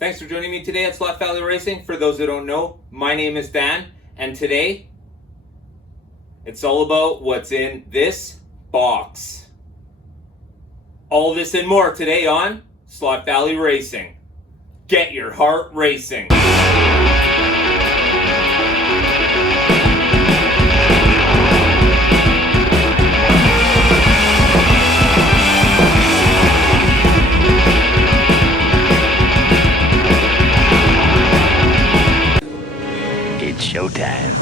Thanks for joining me today at Sloth Valley Racing. For those that don't know, my name is Dan, and today it's all about what's in this box. All this and more today on Sloth Valley Racing. Get your heart racing. Showtime.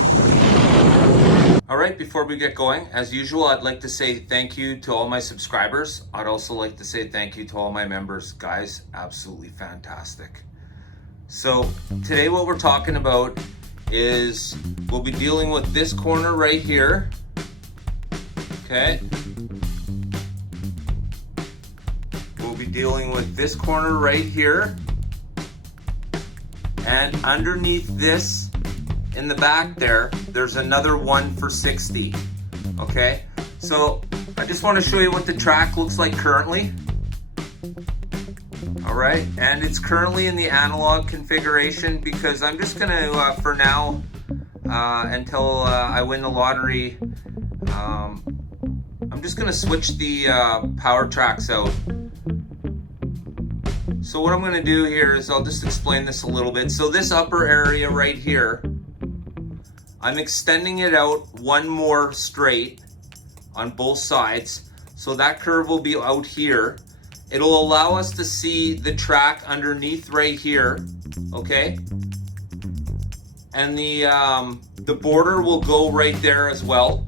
All right, before we get going, as usual, I'd like to say thank you to all my subscribers. I'd also like to say thank you to all my members. Guys, absolutely fantastic. So today what we're talking about is we'll be dealing with this corner right here. Okay. We'll be dealing with this corner right here. And underneath this, in the back there's another one for 60. Okay, so I just want to show you what the track looks like currently. All right, and it's currently in the analog configuration because I'm just gonna for now until I win the lottery, I'm just gonna switch the power tracks out. So what I'm gonna do here is I'll just explain this a little bit. So this upper area right here, I'm extending it out one more straight on both sides. So that curve will be out here. It'll allow us to see the track underneath right here, okay? And the border will go right there as well.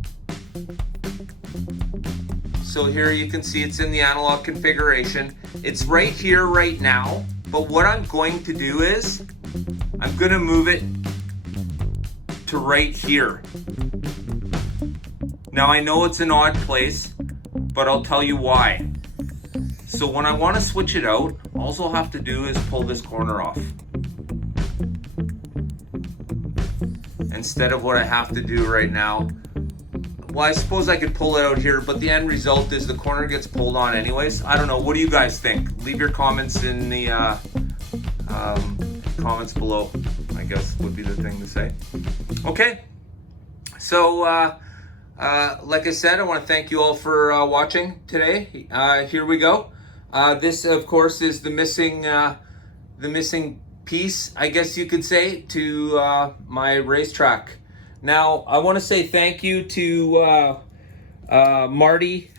So here you can see it's in the analog configuration. It's right here right now, but what I'm going to do is I'm gonna move it to right here. Now I know it's an odd place, but I'll tell you why. So when I want to switch it out, all I'll have to do is pull this corner off. Instead of what I have to do right now. Well, I suppose I could pull it out here, but the end result is the corner gets pulled on anyways. I don't know, what do you guys think? Leave your comments in the comments below, I guess would be the thing to say. Okay, so like I said, I want to thank you all for watching today. Here we go. This, of course, is the missing piece, I guess you could say, to my racetrack. Now, I want to say thank you to Marty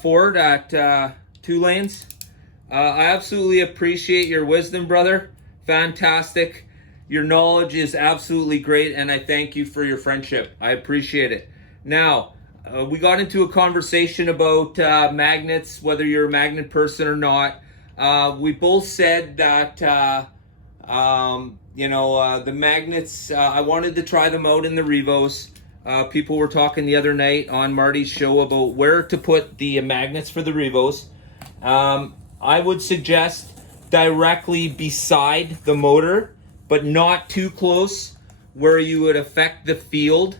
Ford at Two Lanes. I absolutely appreciate your wisdom, brother. Fantastic. Your knowledge is absolutely great, and I thank you for your friendship. I appreciate it. Now, we got into a conversation about magnets, whether you're a magnet person or not. We both said that, the magnets, I wanted to try them out in the Revos. People were talking the other night on Marty's show about where to put the magnets for the Revos. I would suggest directly beside the motor, but not too close where you would affect the field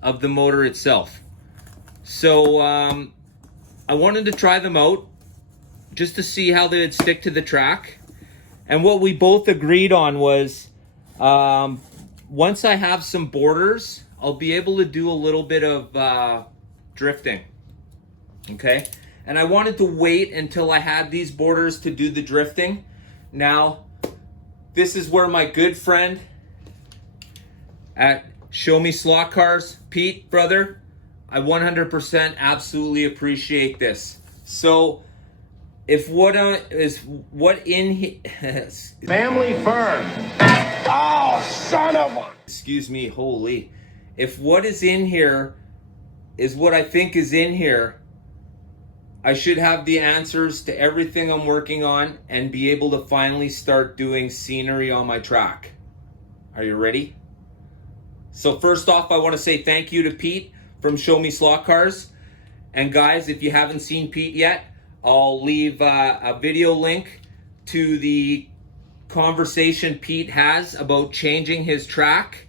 of the motor itself. So I wanted to try them out just to see how they would stick to the track. And what we both agreed on was once I have some borders, I'll be able to do a little bit of drifting. Okay? And I wanted to wait until I had these borders to do the drifting. Now, this is where my good friend at Show Me Slot Cars, Pete, brother, I 100% absolutely appreciate this. So, if what in Family firm. Oh, son of a... Excuse me, holy. If what is in here is what I think is in here, I should have the answers to everything I'm working on and be able to finally start doing scenery on my track. Are you ready? So first off, I want to say thank you to Pete from Show Me Slot Cars. And guys, if you haven't seen Pete yet, I'll leave a video link to the conversation Pete has about changing his track.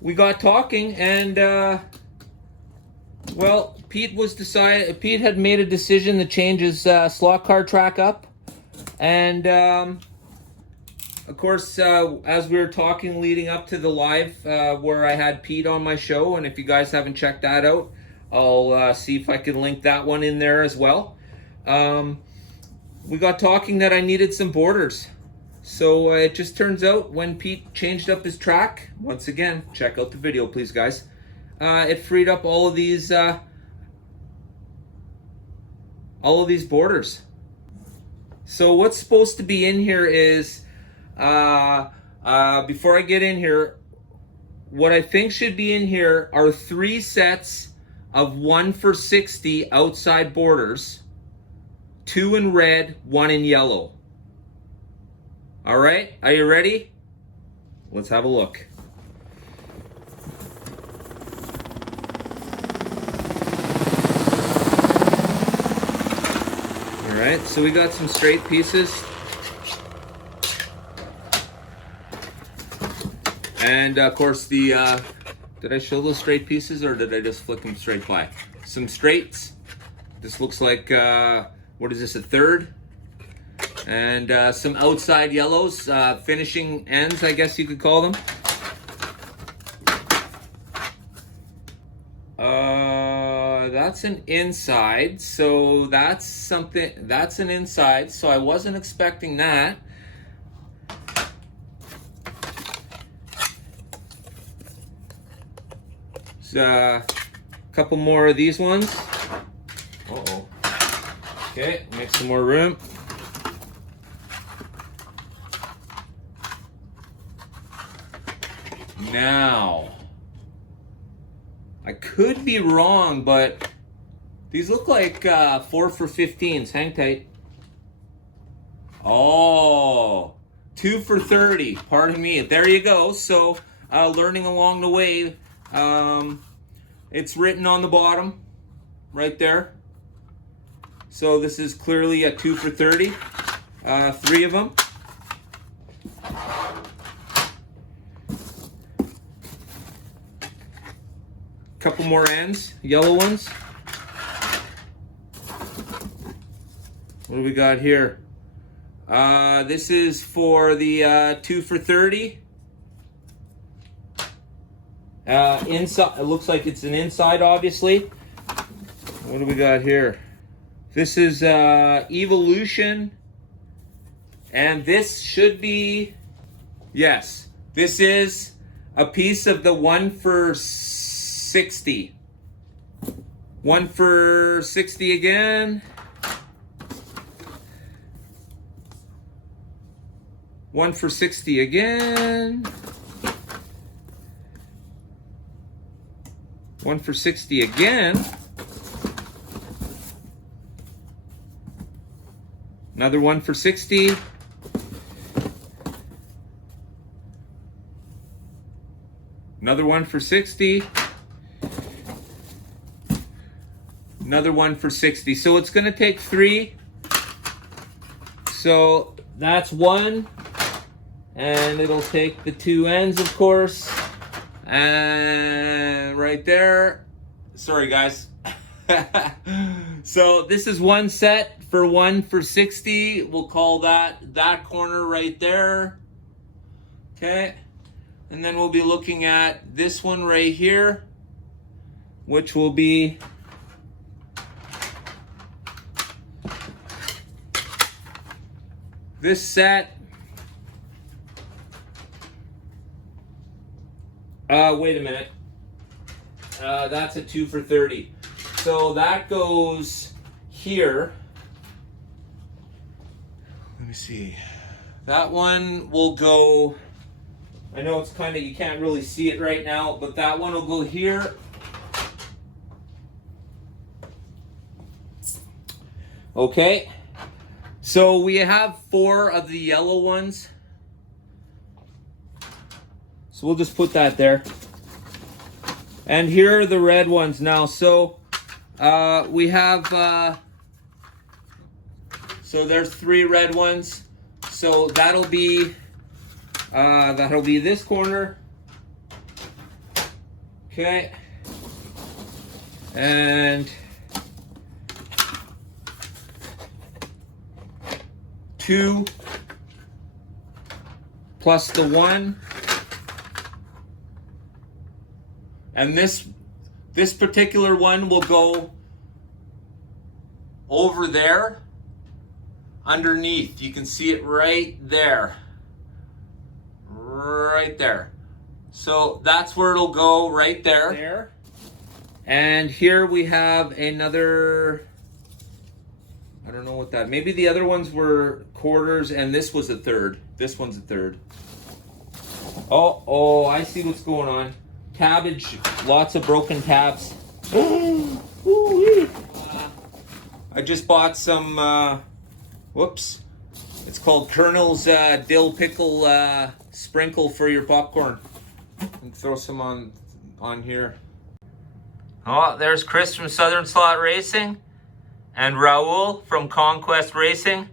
We got talking and well, Pete had made a decision to change his slot car track up, and of course, as we were talking leading up to the live where I had Pete on my show, and if you guys haven't checked that out, I'll see if I can link that one in there as well. We got talking that I needed some borders. So it just turns out when Pete changed up his track, once again, check out the video, please, guys. It freed up all of these borders. So what's supposed to be in here is, before I get in here, what I think should be in here are 3 sets of 1 for 60 outside borders, 2 in red, 1 in yellow. All right, are you ready? Let's have a look. All right, so we got some straight pieces. And of course the, did I show those straight pieces or did I just flick them straight by? Some straights. This looks like, what is this, a third? And some outside yellows, finishing ends, I guess you could call them. That's an inside, so that's an inside, so I wasn't expecting that. A couple more of these ones. Uh-oh. Okay, make some more room. Now, I could be wrong, but these look like 4 for 15s. Hang tight. Oh, 2 for 30. Pardon me. There you go. So, learning along the way. It's written on the bottom, right there. So this is clearly a 2 for 30. 3 of them. Couple more ends, yellow ones. What do we got here? This is for the 2 for 30. Inside, it looks like it's an inside, obviously. What do we got here? This is Evolution. And this should be, yes, this is a piece of the 1 for 60. 1 for 60 again. 1 for 60 again. 1 for 60 again. Another 1 for 60. Another 1 for 60. Another 1 for 60. So it's going to take 3. So that's 1. And it'll take the 2 ends, of course. And right there. Sorry, guys. So this is 1 set for 1 for 60. We'll call that corner right there. Okay. And then we'll be looking at this one right here, which will be this set. Wait a minute. That's a 2 for 30. So that goes here. Let me see. That one will go, I know it's kind of, you can't really see it right now, but that one will go here. Okay. So we have 4 of the yellow ones. So we'll just put that there. And here are the red ones now. So we have, so there's 3 red ones. So that'll be this corner. Okay. And 2 plus the one. And this particular one will go over there underneath. You can see it right there. Right there. So that's where it'll go, right there. And here we have another, I don't know what that, maybe the other ones were quarters and this was a third. This one's a third. Oh, I see what's going on. Tabbage, lots of broken tabs. I just bought some, whoops. It's called Colonel's dill pickle sprinkle for your popcorn. And throw some on here. Oh, there's Chris from Southern Slot Racing and Raul from Conquest Racing.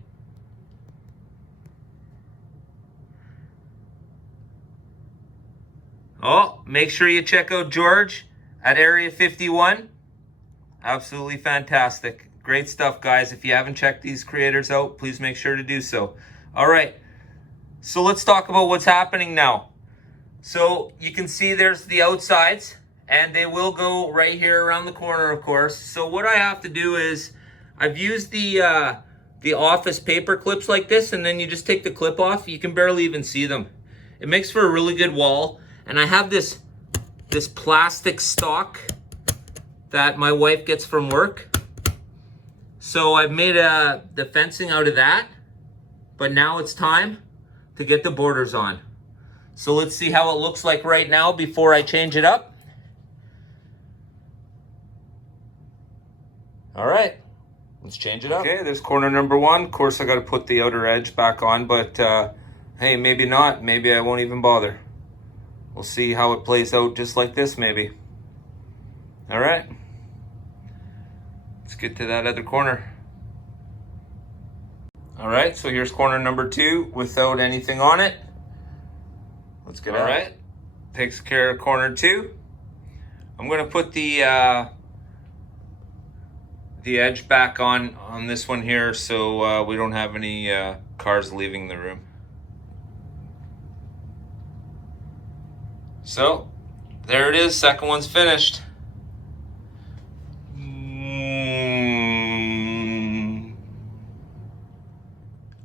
Oh, make sure you check out George at Area 51. Absolutely fantastic. Great stuff, guys. If you haven't checked these creators out, please make sure to do so. All right, so let's talk about what's happening now. So you can see there's the outsides, and they will go right here around the corner, of course. So what I have to do is, I've used the office paper clips like this, and then you just take the clip off. You can barely even see them. It makes for a really good wall. And I have this plastic stock that my wife gets from work. So I've made the fencing out of that, but now it's time to get the borders on. So let's see how it looks like right now before I change it up. All right, let's change it up. Okay, there's corner number one. Of course, I got to put the outer edge back on, but hey, maybe not. Maybe I won't even bother. We'll see how it plays out just like this, maybe. All right, let's get to that other corner. All right, so here's corner number two without anything on it. Let's get it. All right, takes care of corner two. I'm gonna put the edge back on this one here, so we don't have any cars leaving the room. So there it is, second one's finished.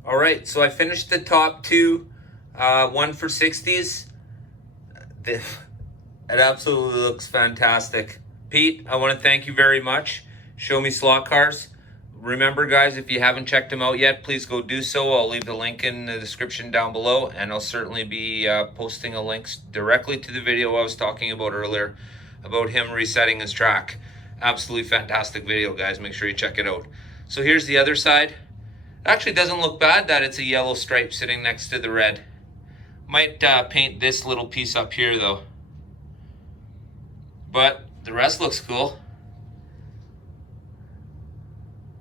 All right, so I finished the top two, one for 60s. It absolutely looks fantastic. Pete, I want to thank you very much. Show Me Slot Cars. Remember, guys, if you haven't checked them out yet, please go do so. I'll leave the link in the description down below, and I'll certainly be posting a link directly to the video I was talking about earlier about him resetting his track. Absolutely fantastic video, guys. Make sure you check it out. So here's the other side. It actually doesn't look bad that it's a yellow stripe sitting next to the red. Might paint this little piece up here, though. But the rest looks cool.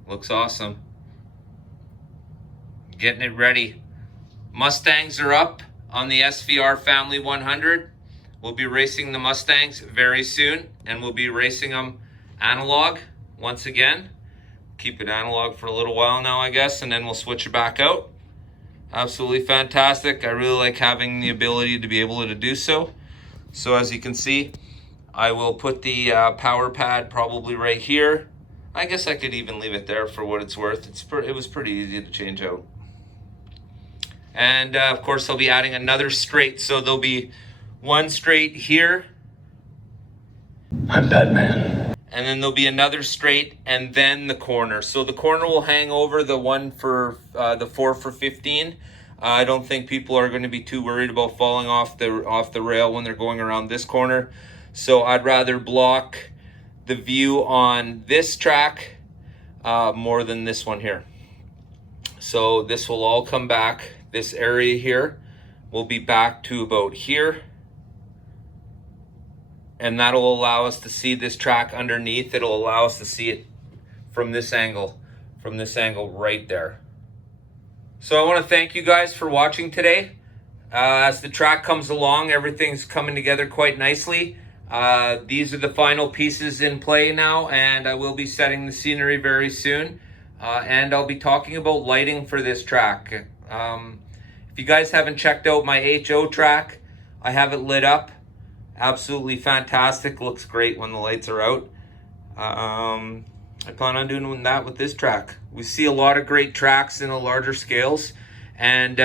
Looks awesome. Getting it ready. Mustangs are up on the SVR Family 100. We'll be racing the Mustangs very soon, and we'll be racing them analog once again. Keep it analog for a little while now, I guess, and then we'll switch it back out. Absolutely fantastic. I really like having the ability to be able to do so. So as you can see, I will put the power pad probably right here. I guess I could even leave it there for what it's worth. It was pretty easy to change out. And of course, I'll be adding another straight. So there'll be one straight here. I'm Batman. And then there'll be another straight and then the corner. So the corner will hang over the one for the 4 for 15. I don't think people are going to be too worried about falling off the rail when they're going around this corner. So I'd rather block the view on this track more than this one here. So this will all come back. This area here will be back to about here. And that'll allow us to see this track underneath. It'll allow us to see it from this angle right there. So I want to thank you guys for watching today. As the track comes along, everything's coming together quite nicely. These are the final pieces in play now, and I will be setting the scenery very soon. And I'll be talking about lighting for this track. If If you guys haven't checked out my HO track, I have it lit up. Absolutely fantastic. Looks great when the lights are out. I plan on doing that with this track. We see a lot of great tracks in the larger scales. And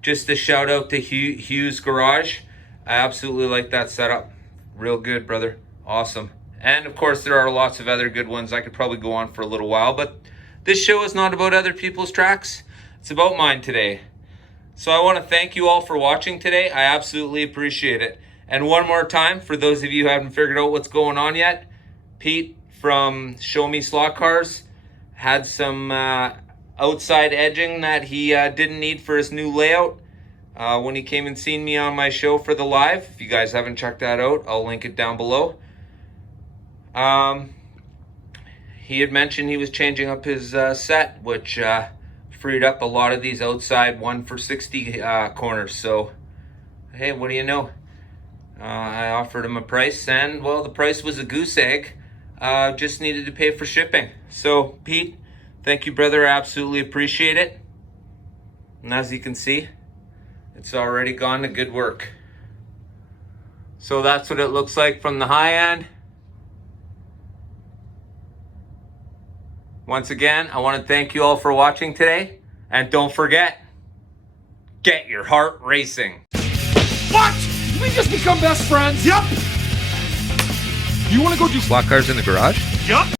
just a shout out to Hugh's Garage. I absolutely like that setup. Real good, brother. Awesome. And of course, there are lots of other good ones. I could probably go on for a little while, but this show is not about other people's tracks. It's about mine today. So I want to thank you all for watching today. I absolutely appreciate it. And one more time, for those of you who haven't figured out what's going on yet, Pete from Show Me Slot Cars had some outside edging that he didn't need for his new layout when he came and seen me on my show for the live. If you guys haven't checked that out, I'll link it down below. He had mentioned he was changing up his set, which freed up a lot of these outside 1 for 60 corners. So, hey, what do you know? I offered him a price, and, well, the price was a goose egg. Just needed to pay for shipping. So, Pete, thank you, brother. I absolutely appreciate it. And as you can see, it's already gone to good work. So that's what it looks like from the high end. Once again, I want to thank you all for watching today. And don't forget, get your heart racing. What? Did we just become best friends? Yup. You want to go do Slot cars in the garage? Yup.